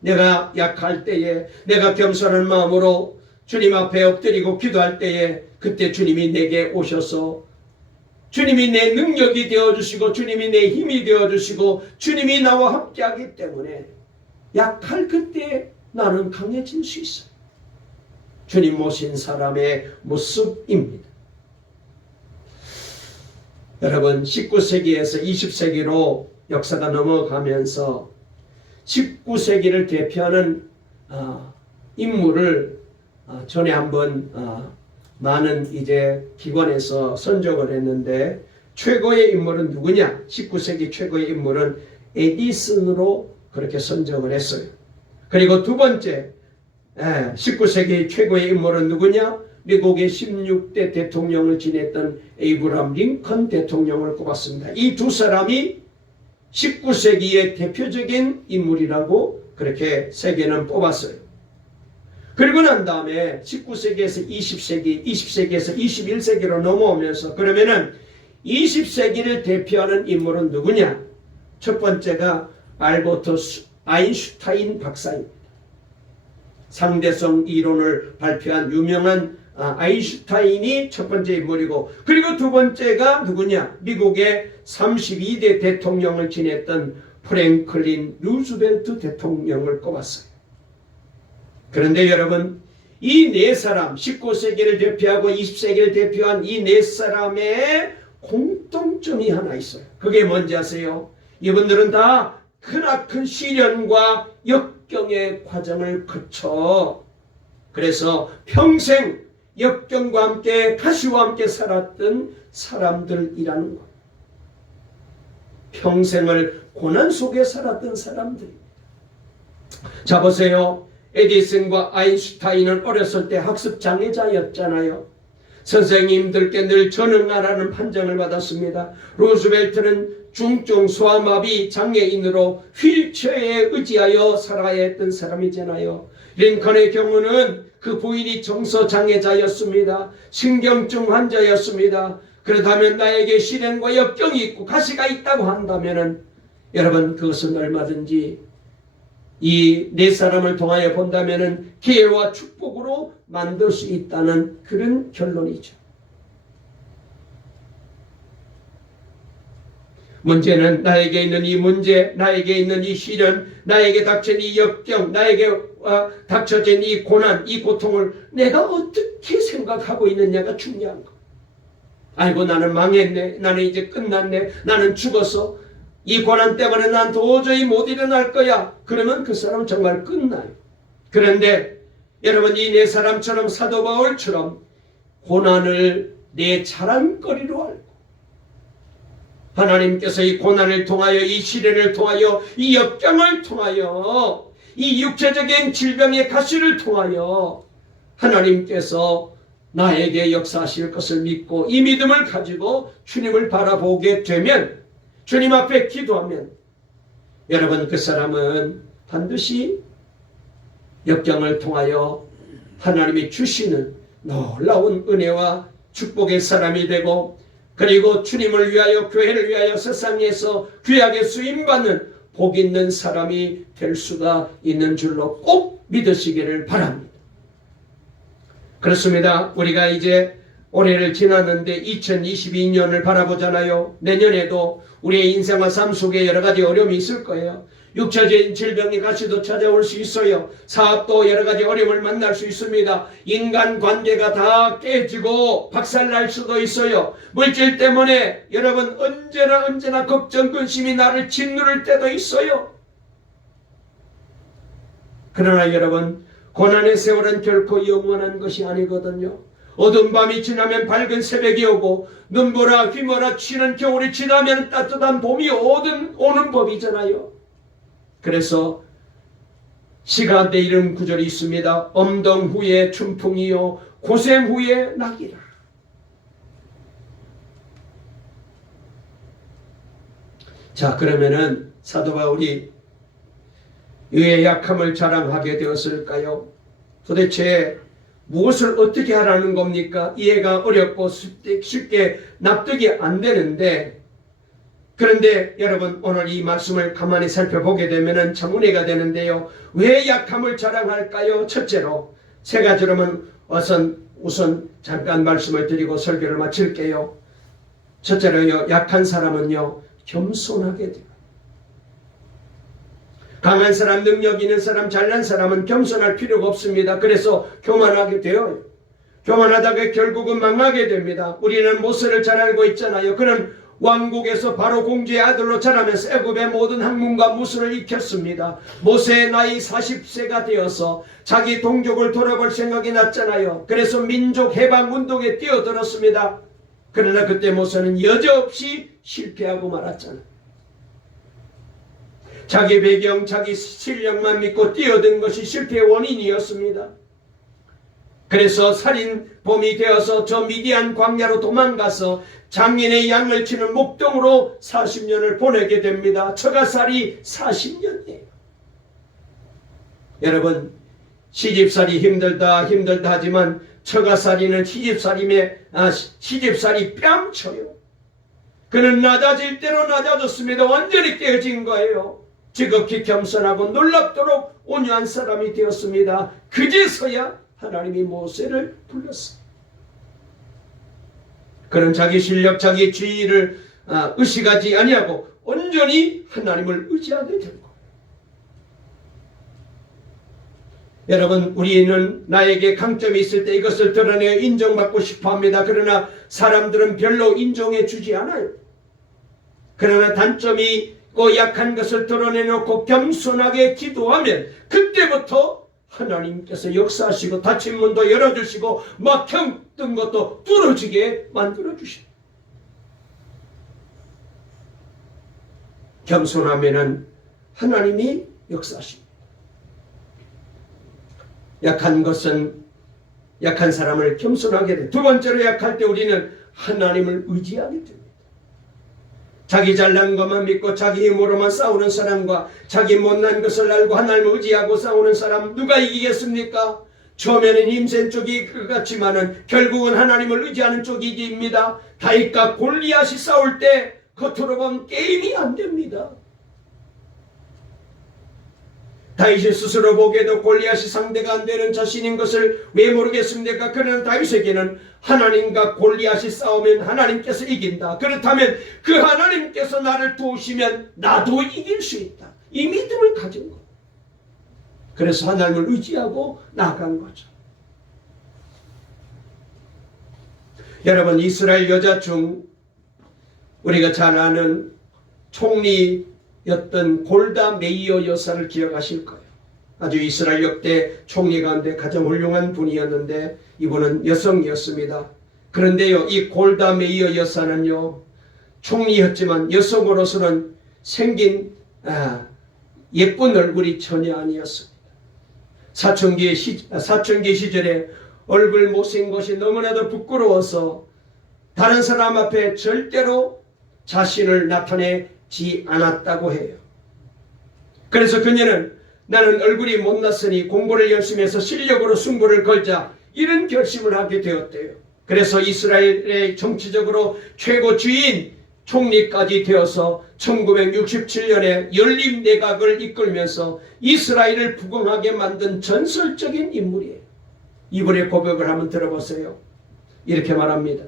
내가 약할 때에 내가 겸손한 마음으로 주님 앞에 엎드리고 기도할 때에 그때 주님이 내게 오셔서 주님이 내 능력이 되어주시고 주님이 내 힘이 되어주시고 주님이 나와 함께하기 때문에 약할 그때 나는 강해질 수 있어요. 주님 모신 사람의 모습입니다. 여러분, 19세기에서 20세기로 역사가 넘어가면서 19세기를 대표하는 인물을 전에 한번 많은 이제 기관에서 선정을 했는데 최고의 인물은 누구냐? 19세기 최고의 인물은 에디슨으로 그렇게 선정을 했어요. 그리고 두 번째 19세기 최고의 인물은 누구냐? 미국의 16대 대통령을 지냈던 에이브람 링컨 대통령을 꼽았습니다. 이 두 사람이 19세기의 대표적인 인물이라고 그렇게 세계는 뽑았어요. 그리고 난 다음에 19세기에서 20세기, 20세기에서 21세기로 넘어오면서 그러면은 20세기를 대표하는 인물은 누구냐? 첫 번째가 알버트 아인슈타인 박사입니다. 상대성 이론을 발표한 유명한 아인슈타인이 첫 번째 인물이고, 그리고 두 번째가 누구냐? 미국의 32대 대통령을 지냈던 프랭클린 루즈벨트 대통령을 꼽았어요. 그런데 여러분, 이 네 사람, 19세기를 대표하고 20세기를 대표한 이 네 사람의 공통점이 하나 있어요. 그게 뭔지 아세요? 이분들은 다 크나큰 시련과 역경의 과정을 거쳐, 그래서 평생 역경과 함께 가시와 함께 살았던 사람들이라는 것. 평생을 고난 속에 살았던 사람들입니다. 자, 보세요. 에디슨과 아인슈타인은 어렸을 때 학습 장애자였잖아요. 선생님들께 늘 전응하라는 판정을 받았습니다. 루즈벨트는 중증 소아마비 장애인으로 휠체어에 의지하여 살아야 했던 사람이잖아요. 링컨의 경우는 그 부인이 정서장애자였습니다. 신경증 환자였습니다. 그렇다면 나에게 시련과 역경이 있고 가시가 있다고 한다면 여러분, 그것은 얼마든지 이 네 사람을 통하여 본다면 기회와 축복으로 만들 수 있다는 그런 결론이죠. 문제는 나에게 있는 이 문제, 나에게 있는 이 시련, 나에게 닥친 이 역경, 나에게 닥쳐진 이 고난, 이 고통을 내가 어떻게 생각하고 있느냐가 중요한 거. 아이고, 나는 망했네, 나는 이제 끝났네, 나는 죽었어, 이 고난 때문에 난 도저히 못 일어날 거야. 그러면 그 사람은 정말 끝나요. 그런데 여러분, 이 네 사람처럼 사도 바울처럼 고난을 내 자랑거리로 알고 하나님께서 이 고난을 통하여, 이 시련을 통하여, 이 역경을 통하여, 이 육체적인 질병의 가시를 통하여 하나님께서 나에게 역사하실 것을 믿고 이 믿음을 가지고 주님을 바라보게 되면, 주님 앞에 기도하면 여러분, 그 사람은 반드시 역경을 통하여 하나님이 주시는 놀라운 은혜와 축복의 사람이 되고, 그리고 주님을 위하여, 교회를 위하여 세상에서 귀하게 쓰임받는 복 있는 사람이 될 수가 있는 줄로 꼭 믿으시기를 바랍니다. 그렇습니다. 우리가 이제 올해를 지났는데 2022년을 바라보잖아요. 내년에도 우리의 인생과 삶 속에 여러 가지 어려움이 있을 거예요. 육체적인 질병이 가시도 찾아올 수 있어요. 사업도 여러 가지 어려움을 만날 수 있습니다. 인간관계가 다 깨지고 박살날 수도 있어요. 물질 때문에 여러분 언제나 걱정, 근심이 나를 짓누를 때도 있어요. 그러나 여러분, 고난의 세월은 결코 영원한 것이 아니거든요. 어두운 밤이 지나면 밝은 새벽이 오고, 눈보라 휘몰아 치는 겨울이 지나면 따뜻한 봄이 오는 법이잖아요. 그래서 시가 내이름 구절이 있습니다. 엄동 후에 춘풍이요 고생 후에 낙이라. 자, 그러면은 사도 바울이 의의 약함을 자랑하게 되었을까요? 도대체 무엇을 어떻게 하라는 겁니까? 이해가 어렵고 쉽게 납득이 안 되는데, 그런데 여러분, 오늘 이 말씀을 가만히 살펴보게 되면 참 은혜가 되는데요. 왜 약함을 자랑할까요? 첫째로, 세 가지로만 우선 잠깐 말씀을 드리고 설교를 마칠게요. 첫째로요, 약한 사람은요, 겸손하게 돼요. 강한 사람, 능력 있는 사람, 잘난 사람은 겸손할 필요가 없습니다. 그래서 교만하게 돼요. 교만하다가 결국은 망하게 됩니다. 우리는 모세를 잘 알고 있잖아요. 그는 왕국에서 바로 공주의 아들로 자라면서 애굽의 모든 학문과 무술을 익혔습니다. 모세의 나이 40세가 되어서 자기 동족을 돌아볼 생각이 났잖아요. 그래서 민족 해방 운동에 뛰어들었습니다. 그러나 그때 모세는 여지없이 실패하고 말았잖아요. 자기 배경, 자기 실력만 믿고 뛰어든 것이 실패의 원인이었습니다. 그래서 살인범이 되어서 저 미디안 광야로 도망가서 장인의 양을 치는 목동으로 40년을 보내게 됩니다. 처가살이 40년이에요. 여러분, 시집살이 힘들다 하지만 처가살이는 시집살이 뺨쳐요. 그는 낮아질 대로 낮아졌습니다. 완전히 깨어진 거예요. 지극히 겸손하고 놀랍도록 온유한 사람이 되었습니다. 그제서야 하나님이 모세를 불렀습니다. 그는 자기 실력, 자기 지위를 의식하지 아니하고 온전히 하나님을 의지하게 된 거예요. 여러분, 우리는 나에게 강점이 있을 때 이것을 드러내어 인정받고 싶어 합니다. 그러나 사람들은 별로 인정해 주지 않아요. 그러나 단점이 있고 약한 것을 드러내놓고 겸손하게 기도하면 그때부터 하나님께서 역사하시고 닫힌 문도 열어주시고 막혔던 것도 뚫어지게 만들어주십니다. 겸손하면은 하나님이 역사하십니다. 약한 사람을 겸손하게 돼. 두 번째로 약할 때 우리는 하나님을 의지하게 됩니다. 자기 잘난 것만 믿고 자기 힘으로만 싸우는 사람과 자기 못난 것을 알고 하나님을 의지하고 싸우는 사람 누가 이기겠습니까? 처음에는 힘센 쪽이 그 같지만은 결국은 하나님을 의지하는 쪽이 이깁니다. 다윗과 골리앗이 싸울 때 겉으로 보면 게임이 안 됩니다. 다윗이 스스로 보기에도 골리앗이 상대가 안 되는 자신인 것을 왜 모르겠습니까? 그러나 다윗에게는 하나님과 골리앗이 싸우면 하나님께서 이긴다. 그렇다면 그 하나님께서 나를 도우시면 나도 이길 수 있다. 이 믿음을 가진 것. 그래서 하나님을 의지하고 나아간 거죠. 여러분, 이스라엘 여자 중 우리가 잘 아는 총리였던 골다 메이어 여사를 기억하실 거예요. 아주 이스라엘 역대 총리 가운데 가장 훌륭한 분이었는데 이분은 여성이었습니다. 그런데요, 이 골다 메이어 여사는요, 총리였지만 여성으로서는 생긴 예쁜 얼굴이 전혀 아니었습니다. 사춘기 시절에 얼굴 못생 것이 너무나도 부끄러워서 다른 사람 앞에 절대로 자신을 나타내지 않았다고 해요. 그래서 그녀는 나는 얼굴이 못났으니 공부를 열심히 해서 실력으로 승부를 걸자 이런 결심을 하게 되었대요. 그래서 이스라엘의 정치적으로 최고 주인 총리까지 되어서 1967년에 연립 내각을 이끌면서 이스라엘을 부강하게 만든 전설적인 인물이에요. 이분의 고백을 한번 들어보세요. 이렇게 말합니다.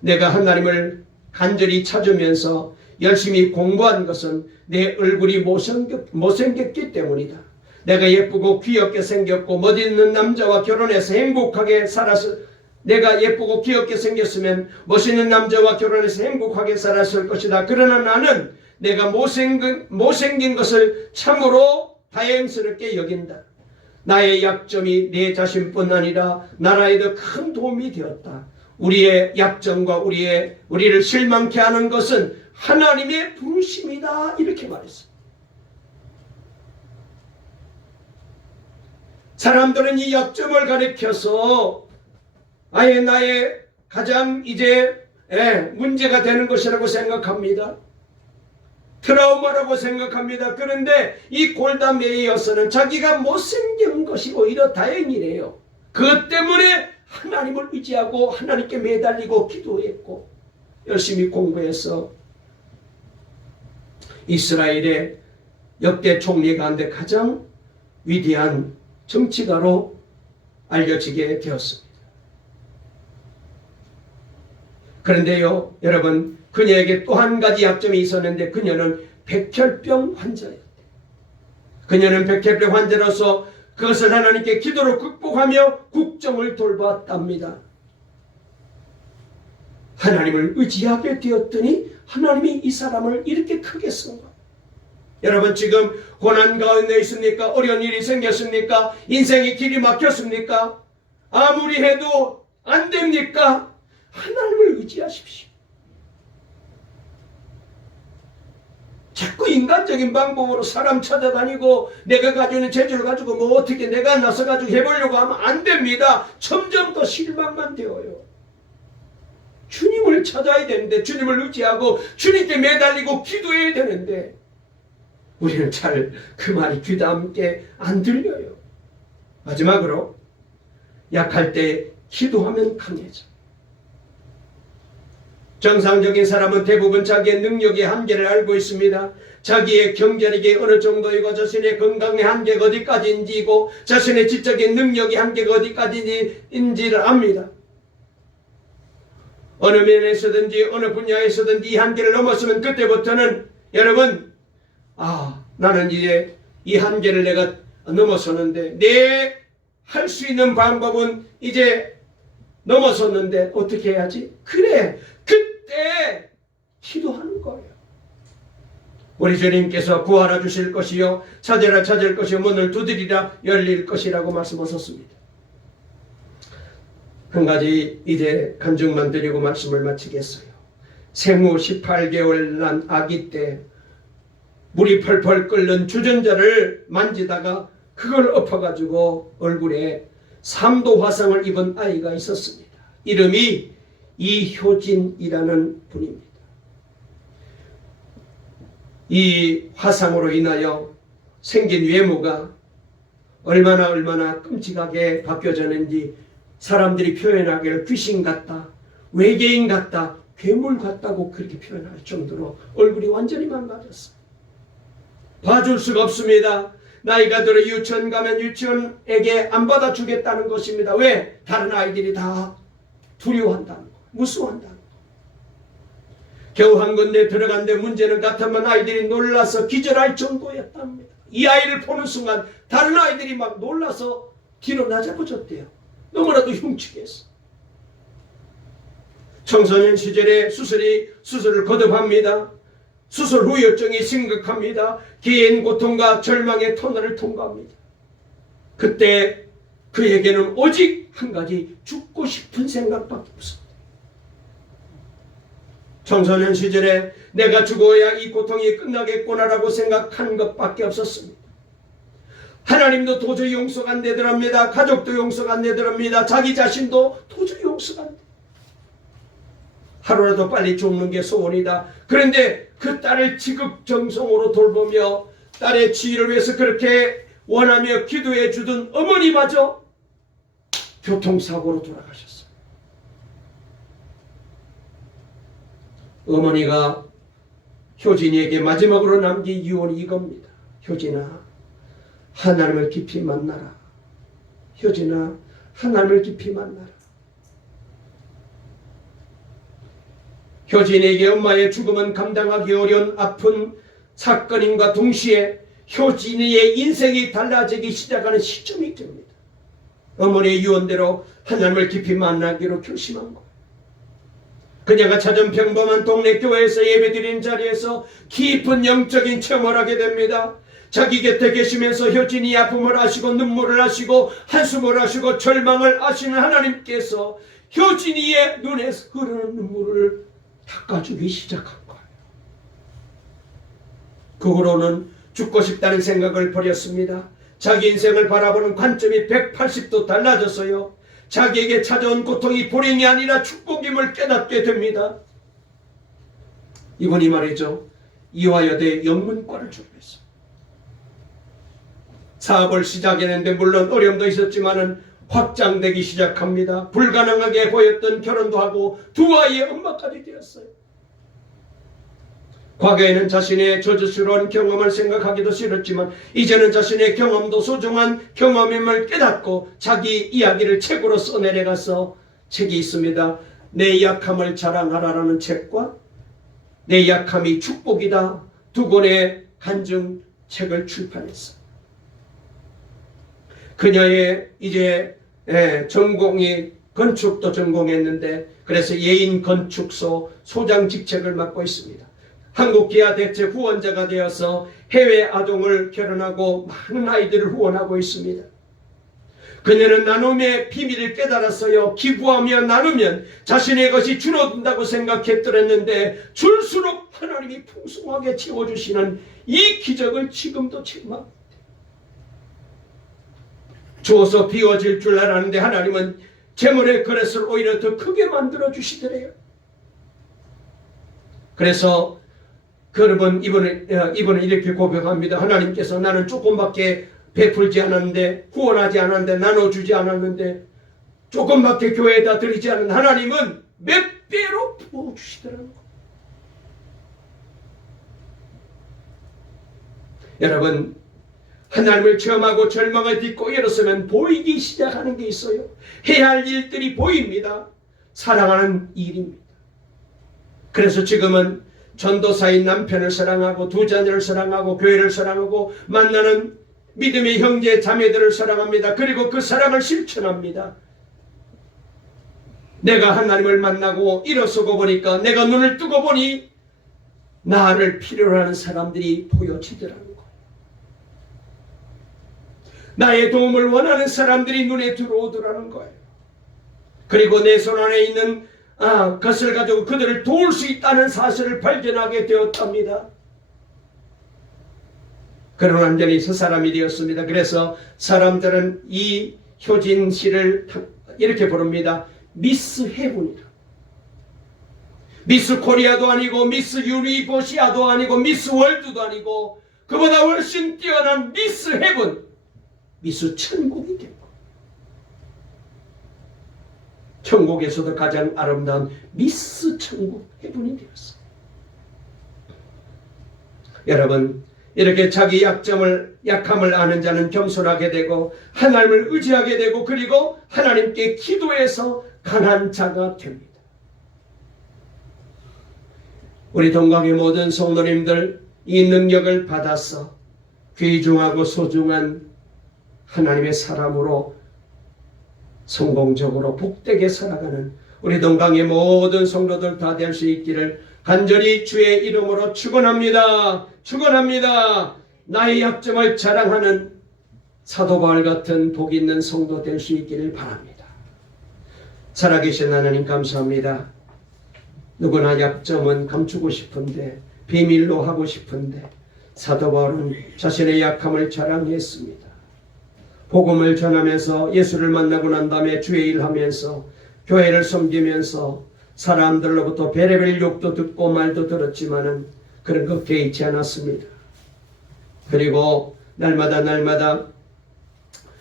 내가 하나님을 간절히 찾으면서 열심히 공부한 것은 내 얼굴이 못생겼기 때문이다. 내가 예쁘고 귀엽게 생겼고 멋있는 남자와 결혼해서 행복하게 살았을 내가 예쁘고 귀엽게 생겼으면 멋있는 남자와 결혼해서 행복하게 살았을 것이다. 그러나 나는 내가 못생긴 것을 참으로 다행스럽게 여긴다. 나의 약점이 내 자신뿐 아니라 나라에도 큰 도움이 되었다. 우리의 약점과 우리를 실망케 하는 것은 하나님의 부르심이다. 이렇게 말했어요. 사람들은 이 약점을 가리켜서 아예 나의 가장 이제 문제가 되는 것이라고 생각합니다. 트라우마라고 생각합니다. 그런데 이 골다 메이어서는 자기가 못생긴 것이 오히려 다행이래요. 그것 때문에 하나님을 의지하고 하나님께 매달리고 기도했고 열심히 공부해서 이스라엘의 역대 총리 가운데 가장 위대한 정치가로 알려지게 되었습니다. 그런데요, 여러분, 그녀에게 또 한 가지 약점이 있었는데 그녀는 백혈병 환자였대요. 그녀는 백혈병 환자로서 그것을 하나님께 기도로 극복하며 국정을 돌봤답니다. 하나님을 의지하게 되었더니 하나님이 이 사람을 이렇게 크게 쓴 거예요. 여러분, 지금 고난 가운데 있습니까? 어려운 일이 생겼습니까? 인생의 길이 막혔습니까? 아무리 해도 안 됩니까? 하나님을 의지하십시오. 자꾸 인간적인 방법으로 사람 찾아다니고 내가 가지고 있는 재주를 가지고 뭐 어떻게 내가 나서 가지고 해보려고 하면 안 됩니다. 점점 더 실망만 되어요. 주님을 찾아야 되는데, 주님을 의지하고 주님께 매달리고 기도해야 되는데 우리는 잘 그 말이 귀담게 안 들려요. 마지막으로 약할 때 기도하면 강해져. 정상적인 사람은 대부분 자기의 능력의 한계를 알고 있습니다. 자기의 경제력이 어느 정도이고 자신의 건강의 한계가 어디까지인지고 자신의 지적인 능력의 한계가 어디까지인지를 압니다. 어느 면에서든지 어느 분야에서든지 이 한계를 넘었으면 그때부터는 여러분 나는 이제 이 한계를 내가 넘어섰는데 내 할 수 있는 방법은 이제 넘어섰는데 어떻게 해야지? 그래 그때 기도하는 거예요. 우리 주님께서 구하라 주실 것이요 찾으라 찾을 것이요 문을 두드리라 열릴 것이라고 말씀하셨습니다. 한 가지 이제 간증만 드리고 말씀을 마치겠어요. 생후 18개월 난 아기 때 물이 펄펄 끓는 주전자를 만지다가 그걸 엎어가지고 얼굴에 3도 화상을 입은 아이가 있었습니다. 이름이 이효진이라는 분입니다. 이 화상으로 인하여 생긴 외모가 얼마나 끔찍하게 바뀌어졌는지 사람들이 표현하기를 귀신 같다, 외계인 같다, 괴물 같다고 그렇게 표현할 정도로 얼굴이 완전히 망가졌어요. 봐줄 수가 없습니다. 나이가 들어 유치원 가면 유치원에게 안 받아주겠다는 것입니다. 왜? 다른 아이들이 다 두려워한다는 거예요. 무서워한다는 거예요. 겨우 한 군데 들어간데 문제는 같으면 아이들이 놀라서 기절할 정도였답니다. 이 아이를 보는 순간 다른 아이들이 막 놀라서 뒤로 나잡아줬대요. 너무나도 흉측해서. 청소년 시절에 수술을 거듭합니다. 수술 후유증이 심각합니다. 긴 고통과 절망의 터널을 통과합니다. 그때 그에게는 오직 한 가지 죽고 싶은 생각밖에 없습니다. 청소년 시절에 내가 죽어야 이 고통이 끝나겠구나라고 생각한 것밖에 없었습니다. 하나님도 도저히 용서가 안 되더랍니다. 가족도 용서가 안 되더랍니다. 자기 자신도 도저히 용서가 안 돼요. 하루라도 빨리 죽는 게 소원이다. 그런데 그 딸을 지극정성으로 돌보며 딸의 치유를 위해서 그렇게 원하며 기도해 주던 어머니마저 교통사고로 돌아가셨어요. 어머니가 효진이에게 마지막으로 남긴 유언이 이겁니다. 효진아, 하나님을 깊이 만나라. 효진아, 하나님을 깊이 만나라. 효진에게 엄마의 죽음은 감당하기 어려운 아픈 사건임과 동시에 효진이의 인생이 달라지기 시작하는 시점이 됩니다. 어머니의 유언대로 하나님을 깊이 만나기로 결심한 것. 그녀가 찾은 평범한 동네 교회에서 예배드리는 자리에서 깊은 영적인 체험을 하게 됩니다. 자기 곁에 계시면서 효진이의 아픔을 아시고 눈물을 아시고 한숨을 아시고 절망을 아시는 하나님께서 효진이의 눈에서 흐르는 눈물을 닦아주기 시작한 거예요. 그 후로는 죽고 싶다는 생각을 버렸습니다. 자기 인생을 바라보는 관점이 180도 달라졌어요. 자기에게 찾아온 고통이 불행이 아니라 축복임을 깨닫게 됩니다. 이분이 말이죠. 이화여대 영문과를 졸업했어요. 사업을 시작했는데 물론 어려움도 있었지만은 확장되기 시작합니다. 불가능하게 보였던 결혼도 하고 두 아이의 엄마까지 되었어요. 과거에는 자신의 저주스러운 경험을 생각하기도 싫었지만 이제는 자신의 경험도 소중한 경험임을 깨닫고 자기 이야기를 책으로 써내려가서 책이 있습니다. 내 약함을 자랑하라라는 책과 내 약함이 축복이다 두 권의 간증 책을 출판했어요. 그녀의 이제 전공이 건축도 전공했는데 그래서 예인 건축소 소장 직책을 맡고 있습니다. 한국기아대체 후원자가 되어서 해외 아동을 결혼하고 많은 아이들을 후원하고 있습니다. 그녀는 나눔의 비밀을 깨달았어요. 기부하며 나누면 자신의 것이 줄어든다고 생각했더랬는데 줄수록 하나님이 풍성하게 채워주시는 이 기적을 지금도 체험합니다. 주어서 비워질 줄 알았는데 하나님은 재물의 그릇을 오히려 더 크게 만들어 주시더래요. 그래서 여러분 이분은 이렇게 고백합니다. 하나님께서 나는 조금밖에 베풀지 않았는데 후원하지 않았는데 나눠주지 않았는데 조금밖에 교회에다 드리지 않은 하나님은 몇 배로 부어주시더라는 거예요. 여러분, 하나님을 체험하고 절망을 딛고 일어서면 보이기 시작하는 게 있어요. 해야 할 일들이 보입니다. 사랑하는 일입니다. 그래서 지금은 전도사인 남편을 사랑하고 두 자녀를 사랑하고 교회를 사랑하고 만나는 믿음의 형제 자매들을 사랑합니다. 그리고 그 사랑을 실천합니다. 내가 하나님을 만나고 일어서고 보니까, 내가 눈을 뜨고 보니 나를 필요로 하는 사람들이 보여지더라는 거예요. 나의 도움을 원하는 사람들이 눈에 들어오더라는 거예요. 그리고 내 손 안에 있는 것을 가지고 그들을 도울 수 있다는 사실을 발견하게 되었답니다. 그런 완전히 서 사람이 되었습니다. 그래서 사람들은 이 효진 씨를 이렇게 부릅니다. 미스 헤븐이라. 미스 코리아도 아니고 미스 유니버시아도 아니고 미스 월드도 아니고 그보다 훨씬 뛰어난 미스 헤븐, 미스 천국이 되고, 천국에서도 가장 아름다운 미스 천국 헤븐이 되었어요. 여러분, 이렇게 자기 약함을 아는 자는 겸손하게 되고 하나님을 의지하게 되고 그리고 하나님께 기도해서 강한 자가 됩니다. 우리 동강의 모든 성도님들, 이 능력을 받아서 귀중하고 소중한 하나님의 사람으로 성공적으로 복되게 살아가는 우리 동강의 모든 성도들 다 될 수 있기를 간절히 주의 이름으로 축원합니다. 축원합니다. 나의 약점을 자랑하는 사도 바울 같은 복 있는 성도 될 수 있기를 바랍니다. 살아계신 하나님 감사합니다. 누구나 약점은 감추고 싶은데, 비밀로 하고 싶은데, 사도 바울은 자신의 약함을 자랑했습니다. 복음을 전하면서 예수를 만나고 난 다음에 주의 일하면서 교회를 섬기면서 사람들로부터 별의별 욕도 듣고 말도 들었지만은 그런 것 개의치 않았습니다. 그리고 날마다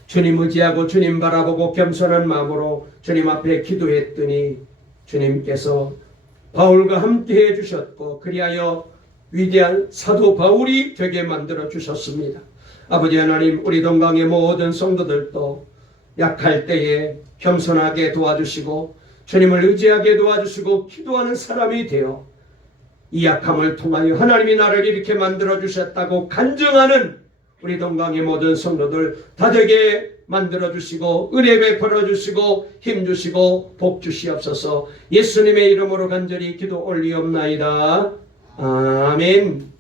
주님 의지하고 주님 바라보고 겸손한 마음으로 주님 앞에 기도했더니 주님께서 바울과 함께 해주셨고 그리하여 위대한 사도 바울이 되게 만들어 주셨습니다. 아버지 하나님, 우리 동강의 모든 성도들도 약할 때에 겸손하게 도와주시고 주님을 의지하게 도와주시고 기도하는 사람이 되어 이 약함을 통하여 하나님이 나를 이렇게 만들어 주셨다고 간증하는 우리 동강의 모든 성도들 다 되게 만들어 주시고 은혜 베풀어 주시고 힘 주시고 복 주시옵소서. 예수님의 이름으로 간절히 기도 올리옵나이다. 아멘.